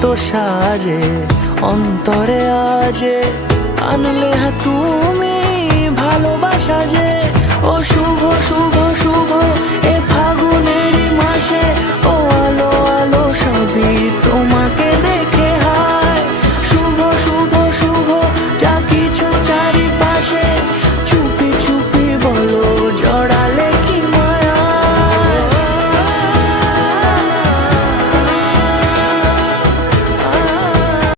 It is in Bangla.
কত সাজে অন্তরে আজে আনলে হ্যাঁ তুমি ভালোবাসা যে। ও শুভ শুভ শুভ